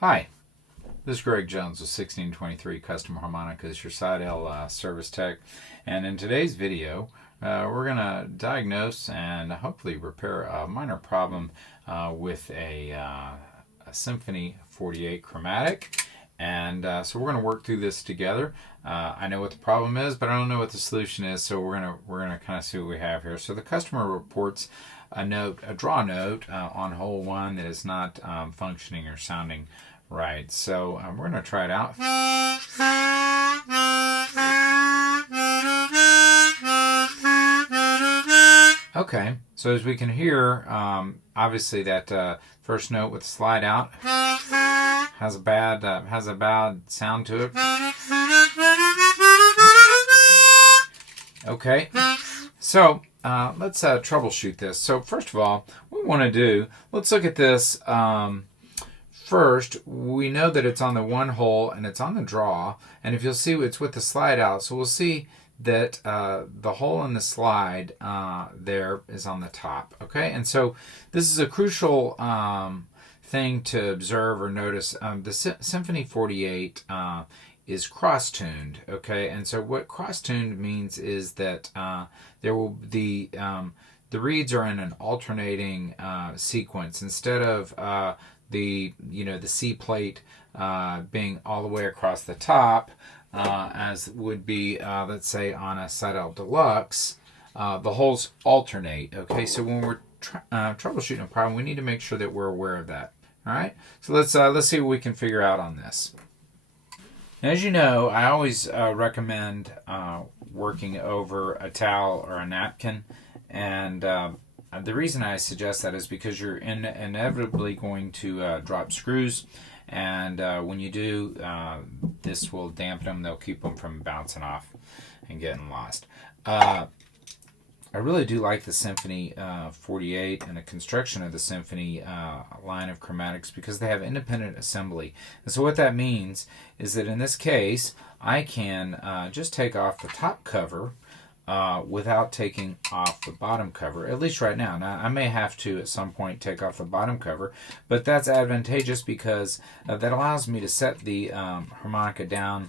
Hi, this is Greg Jones with 1623 Custom Harmonicas, your Seydel service tech. And in today's video, we're going to diagnose and hopefully repair a minor problem with a Symphony 48 Chromatic. And so we're going to work through this together. I know what the problem is, but I don't know what the solution is. So we're gonna kind of see what we have here. So the customer reports a draw note on hole 1 that is not functioning or sounding right. So we're going to try it out. Okay, so as we can hear, obviously that first note with the slide out has a bad sound to it. Okay, so let's troubleshoot this. So first of all, what we want to do, let's look at this. First, we know that it's on the one hole and it's on the draw, and if you'll see, it's with the slide out. So we'll see that the hole in the slide there is on the top. Okay, and so this is a crucial thing to observe or notice. The Symphony 48 is cross-tuned. Okay, and so what cross-tuned means is that there will the reeds are in an alternating sequence instead of the C plate being all the way across the top, as would be let's say on a Seydel Deluxe. The holes alternate. Okay, so when we're troubleshooting a problem, we need to make sure that we're aware of that. All right, so let's see what we can figure out on this. As you know, I always recommend working over a towel or a napkin, and the reason I suggest that is because you're inevitably going to drop screws, and when you do, this will dampen them. They'll keep them from bouncing off and getting lost. I really do like the Symphony 48 and the construction of the Symphony line of chromatics because they have independent assembly. And so what that means is that in this case, I can just take off the top cover without taking off the bottom cover, at least right now. Now, I may have to at some point take off the bottom cover, but that's advantageous because that allows me to set the harmonica down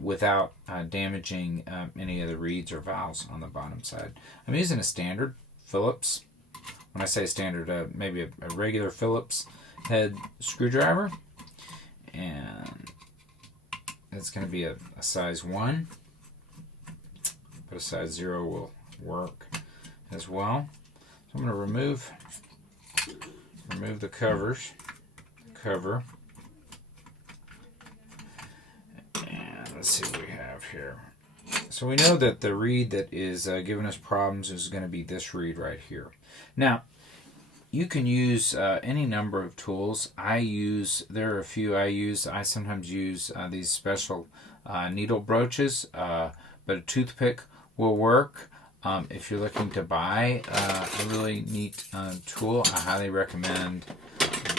without damaging any of the reeds or valves on the bottom side. I'm using a standard Phillips. When I say standard, maybe a regular Phillips head screwdriver, and it's going to be a size 1. But a size 0 will work as well. So I'm going to remove the cover, and let's see what we have here. So we know that the reed that is giving us problems is going to be this reed right here. Now, you can use any number of tools. There are a few I use. I sometimes use these special needle broaches, but a toothpick will work. If you're looking to buy a really neat tool, I highly recommend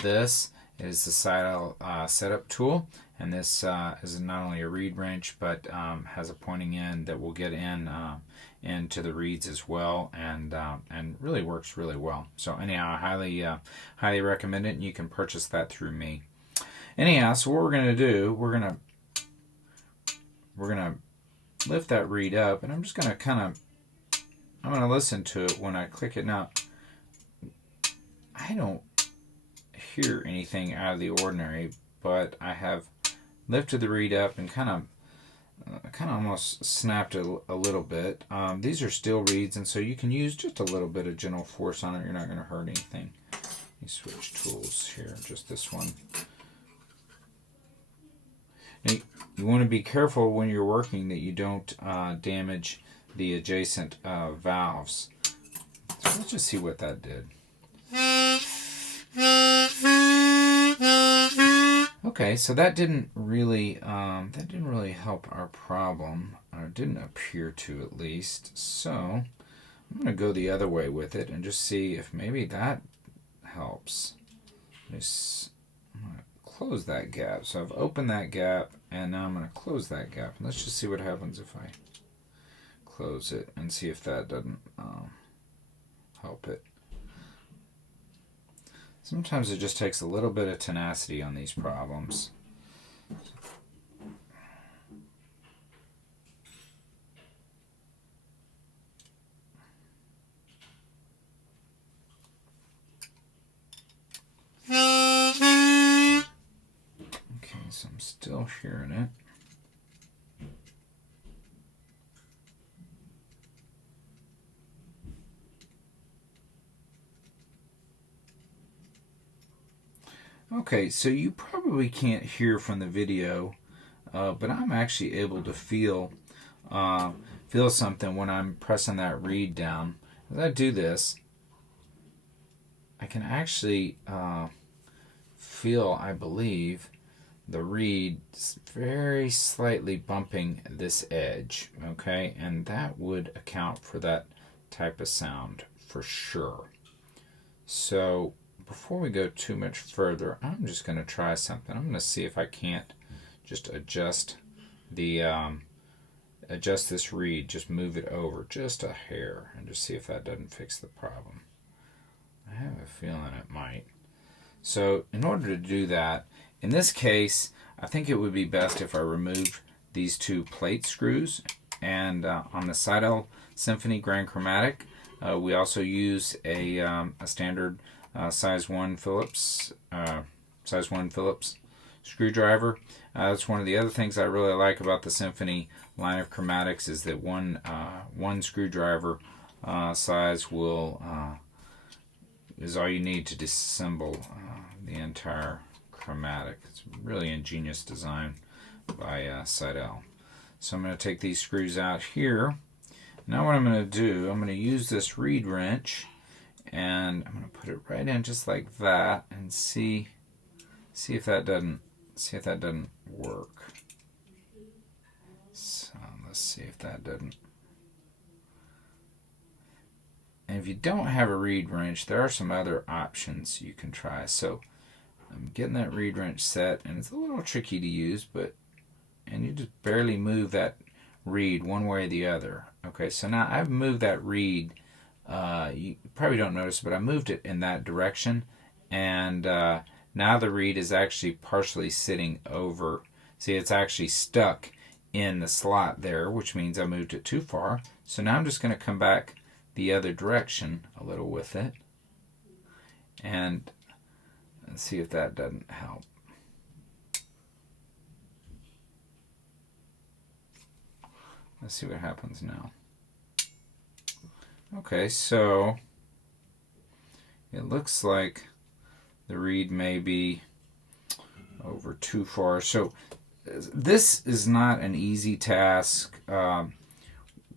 this. It is the Seydel setup tool, and this is not only a reed wrench, but has a pointing end that will get into the reeds as well, and really works really well. So anyhow, I highly recommend it, and you can purchase that through me. Anyhow, so what we're going to do, we're going to lift that reed up, and I'm just going to I'm going to listen to it when I click it. Now, I don't hear anything out of the ordinary, but I have lifted the reed up and kind of almost snapped it a little bit. These are steel reeds, and so you can use just a little bit of gentle force on it. You're not going to hurt anything. Let me switch tools here, just this one. Now, you want to be careful when you're working that you don't damage the adjacent valves. So let's just see what that did. Okay, so that didn't really help our problem, or it didn't appear to, at least. So I'm going to go the other way with it and just see if maybe that helps. I'm going to close that gap. So I've opened that gap, and now I'm going to close that gap. And let's just see what happens if I close it and see if that doesn't help it. Sometimes it just takes a little bit of tenacity on these problems. Okay, so I'm still hearing it. Okay, so you probably can't hear from the video, but I'm actually able to feel something when I'm pressing that reed down. As I do this, I can actually feel, I believe, the reed very slightly bumping this edge, okay? And that would account for that type of sound for sure. So before we go too much further, I'm just going to try something. I'm going to see if I can't just adjust the adjust this reed, just move it over just a hair, and just see if that doesn't fix the problem. I have a feeling it might. So in order to do that, in this case, I think it would be best if I removed these two plate screws. And on the Seydel Symphony Grand Chromatic, we also use a standard size 1 Phillips screwdriver. That's one of the other things I really like about the Symphony line of chromatics, is that one screwdriver size is all you need to disassemble the entire chromatic. It's a really ingenious design by Seydel. So I'm going to take these screws out here. Now what I'm going to do, I'm going to use this reed wrench, and I'm going to put it right in just like that, and see if that doesn't work. So let's see if that doesn't. And if you don't have a reed wrench, there are some other options you can try. So I'm getting that reed wrench set, and it's a little tricky to use, and you just barely move that reed one way or the other. Okay, so now I've moved that reed. You probably don't notice, but I moved it in that direction, and now the reed is actually partially sitting over. See, it's actually stuck in the slot there, which means I moved it too far. So now I'm just going to come back the other direction a little with it, and see if that doesn't help. Let's see what happens now. Okay, so it looks like the reed may be over too far. So this is not an easy task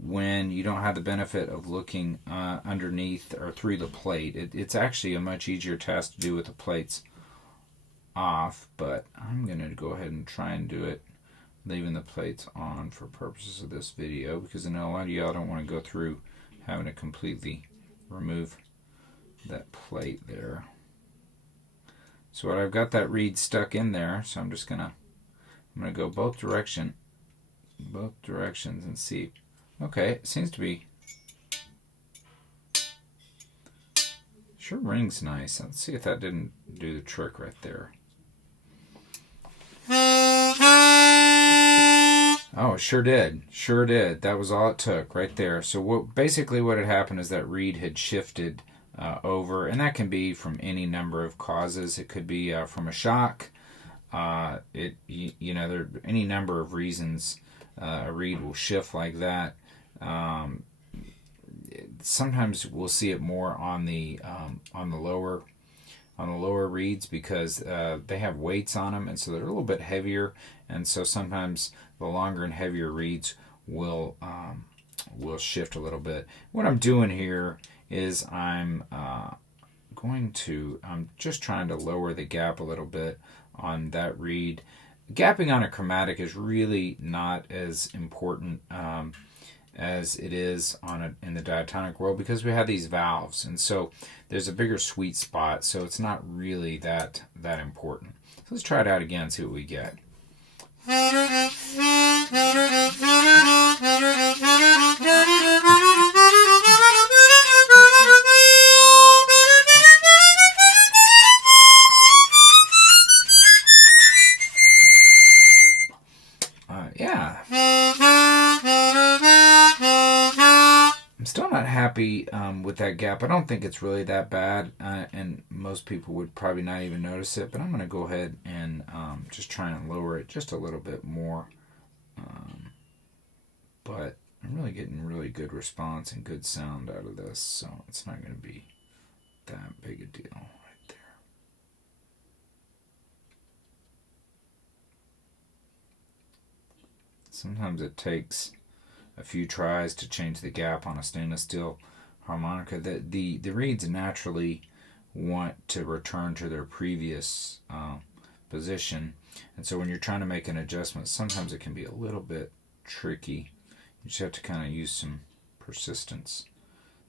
when you don't have the benefit of looking underneath or through the plate. It's actually a much easier task to do with the plates off, but I'm going to go ahead and try and do it leaving the plates on for purposes of this video, because I know a lot of y'all don't want to go through having to completely remove that plate there. So I've got that reed stuck in there, so I'm gonna go both directions and see. Okay, it seems to be sure rings nice. Let's see if that didn't do the trick right there. Oh, it sure did. Sure did. That was all it took right there. So basically what had happened is that reed had shifted over, and that can be from any number of causes. It could be from a shock. There are any number of reasons a reed will shift like that. Sometimes we'll see it more on the lower reeds, because they have weights on them, and so they're a little bit heavier, and so sometimes the longer and heavier reeds will shift a little bit. What I'm doing here is I'm just trying to lower the gap a little bit on that reed. Gapping on a chromatic is really not as important as it is in the diatonic world, because we have these valves, and so there's a bigger sweet spot, so it's not really that important. So let's try it out again and see what we get. happy with that gap. I don't think it's really that bad, and most people would probably not even notice it, but I'm going to go ahead and just try and lower it just a little bit more. But I'm really getting really good response and good sound out of this, so it's not going to be that big a deal right there. Sometimes it takes a few tries to change the gap on a stainless steel harmonica. The reeds naturally want to return to their previous position, and so when you're trying to make an adjustment, sometimes it can be a little bit tricky. You just have to kind of use some persistence.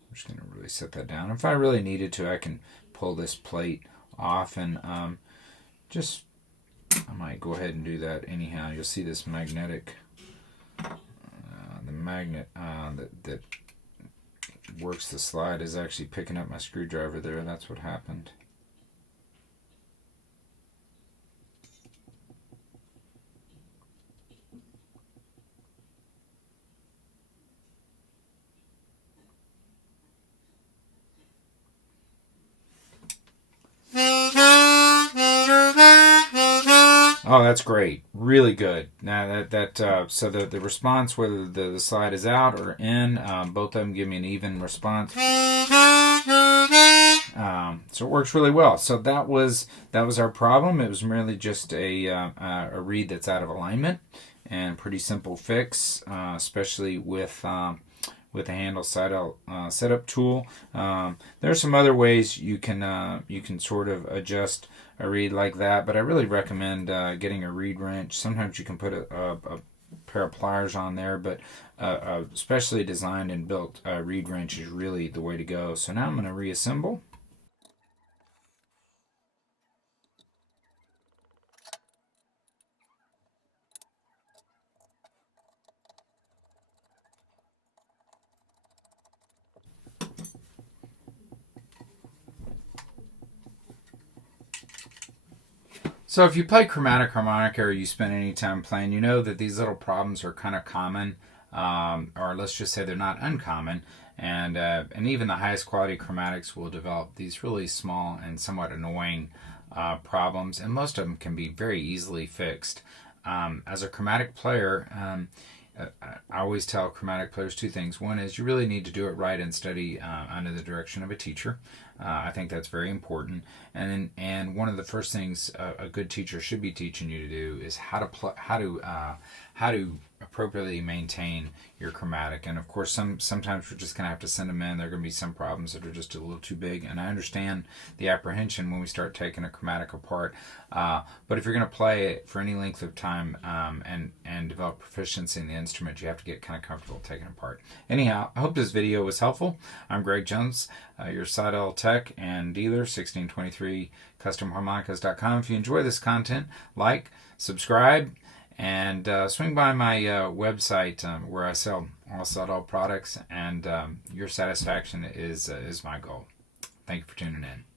I'm just going to really set that down. If I really needed to, I can pull this plate off, and I might go ahead and do that anyhow. You'll see this magnetic, the magnet that works the slide is actually picking up my screwdriver there. That's what happened. Oh, that's great. Really good. Now so the response, whether the slide is out or in, both of them give me an even response. So it works really well. So that was our problem. It was merely just a reed that's out of alignment, and pretty simple fix, especially with the handle Seydel setup tool. There are some other ways you can sort of adjust a reed like that, but I really recommend getting a reed wrench. Sometimes you can put a pair of pliers on there, but a specially designed and built reed wrench is really the way to go. So now I'm going to reassemble. So if you play chromatic harmonica or you spend any time playing, you know that these little problems are kind of common, or let's just say they're not uncommon. And even the highest quality chromatics will develop these really small and somewhat annoying problems, and most of them can be very easily fixed. As a chromatic player, I always tell chromatic players two things. One is you really need to do it right and study under the direction of a teacher. I think that's very important. And one of the first things a good teacher should be teaching you to do is how to appropriately maintain your chromatic. And of course, sometimes we're just going to have to send them in. There are going to be some problems that are just a little too big. And I understand the apprehension when we start taking a chromatic apart. But if you're going to play it for any length of time and develop proficiency in the instrument, you have to get kind of comfortable taking it apart. Anyhow, I hope this video was helpful. I'm Greg Jones, your Seydel tech and dealer, 1623customharmonicas.com. If you enjoy this content, like, subscribe, and swing by my website where I sell all Seydel products, and your satisfaction is my goal. Thank you for tuning in.